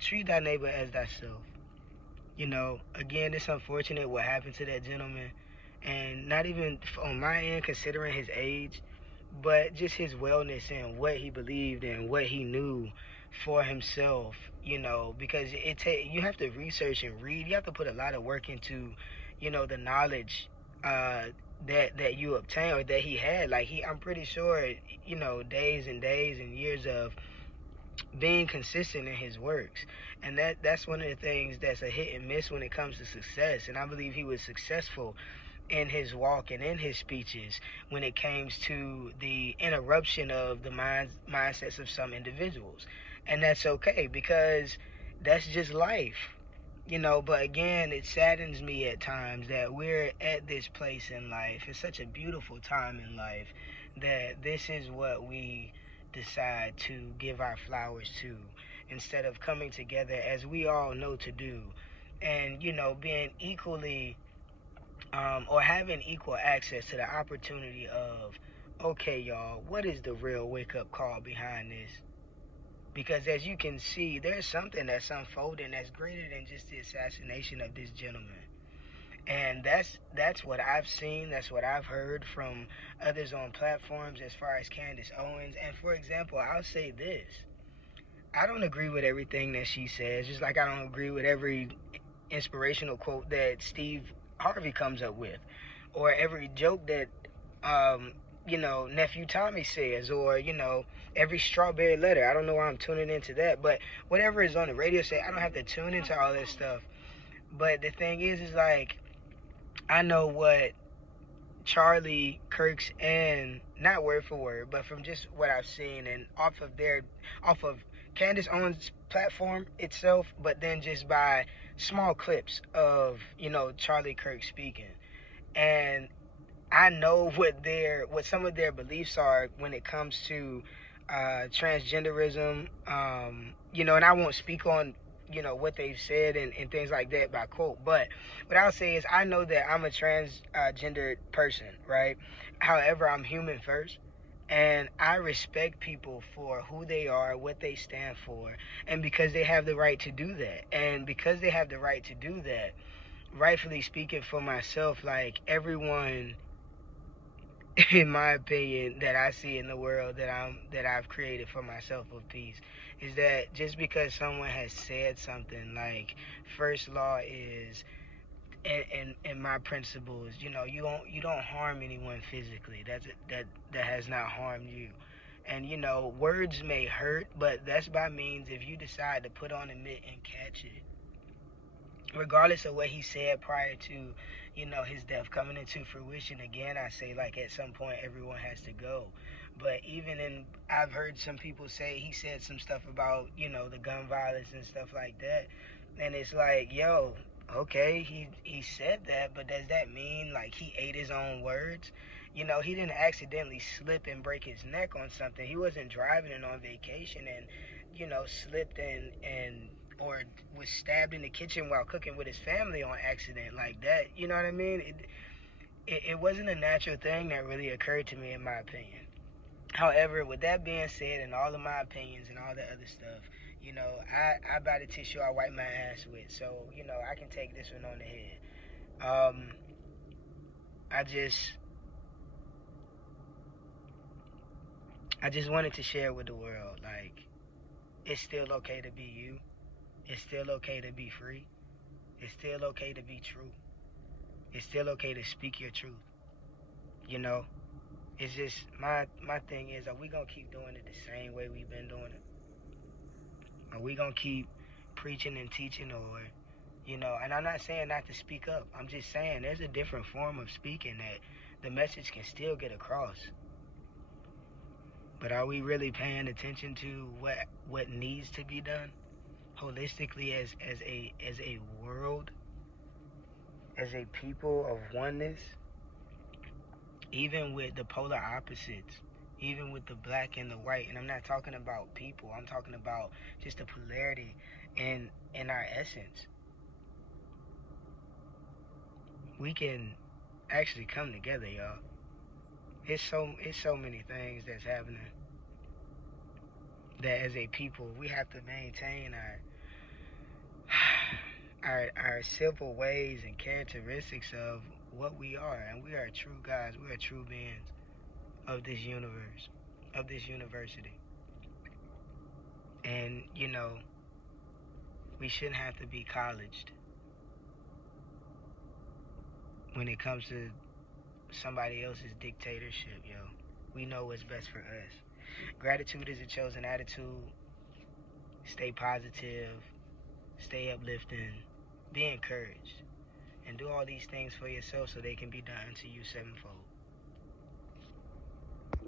treat thy neighbor as thyself. Again, it's unfortunate what happened to that gentleman, and not even on my end considering his age, but just his wellness and what he believed and what he knew for himself. Because you have to research and read. You have to put a lot of work into, the knowledge uh, that you obtain or that he had. Like I'm pretty sure, days and days and years of being consistent in his works, and that's one of the things that's a hit and miss when it comes to success. And I believe he was successful in his walk and in his speeches when it came to the interruption of the mindsets of some individuals. And that's okay, because that's just life. But again, it saddens me at times that we're at this place in life. It's such a beautiful time in life that this is what we decide to give our flowers to, instead of coming together as we all know to do, and being equally or having equal access to the opportunity of, okay, y'all, what is the real wake up call behind this? Because as you can see, there's something that's unfolding that's greater than just the assassination of this gentleman. And that's what I've seen, that's what I've heard from others on platforms as far as Candace Owens. And for example, I'll say this. I don't agree with everything that she says, just like I don't agree with every inspirational quote that Steve Harvey comes up with, or every joke that nephew Tommy says, or every strawberry letter. I don't know why I'm tuning into that, but whatever is on the radio say, I don't have to tune into all this stuff. But the thing is like, I know what Charlie Kirk's, and not word for word, but from just what I've seen and off of Candace Owens' platform itself, but then just by small clips of Charlie Kirk speaking, and I know what some of their beliefs are when it comes to transgenderism, and I won't speak on what they've said and things like that by quote, but what I'll say is I know that I'm a transgendered person, right? However, I'm human first, and I respect people for who they are, what they stand for, and because they have the right to do that, and because they have the right to do that, rightfully speaking for myself, like everyone in my opinion, that I see in the world that I've created for myself of peace, is that just because someone has said something, like first law is, and my principles, you don't harm anyone physically. That has not harmed you. And words may hurt, but that's by means if you decide to put on a mitt and catch it, regardless of what he said prior to, his death coming into fruition. Again, I say, like, at some point everyone has to go. But I've heard some people say he said some stuff about, the gun violence and stuff like that. And it's like, yo, okay, he said that, but does that mean like he ate his own words? He didn't accidentally slip and break his neck on something. He wasn't driving and on vacation and, slipped and or was stabbed in the kitchen while cooking with his family on accident like that. You know what I mean? It wasn't a natural thing that really occurred to me, in my opinion. However, with that being said, and all of my opinions and all that other stuff, I buy the tissue I wipe my ass with, so I can take this one on the head. Um, I just I just wanted to share with the world, like, it's still okay to be you. It's still okay to be free. It's still okay to be true. It's still okay to speak your truth. You know, it's just my thing is, are we gonna keep doing it the same way we've been doing it? Are we gonna keep preaching and teaching, or and I'm not saying not to speak up. I'm just saying there's a different form of speaking that the message can still get across. But are we really paying attention to what needs to be done holistically as a world, as a people of oneness, even with the polar opposites, even with the black and the white? And I'm not talking about people. I'm talking about just the polarity in our essence. We can actually come together, y'all. It's so many things that's happening that as a people we have to maintain our simple ways and characteristics of what we are. And we are true gods. We are true beings of this universe, of this university. And, we shouldn't have to be colleged when it comes to somebody else's dictatorship, yo. We know what's best for us. Gratitude is a chosen attitude. Stay positive, stay uplifting, be encouraged, and do all these things for yourself so they can be done to you sevenfold.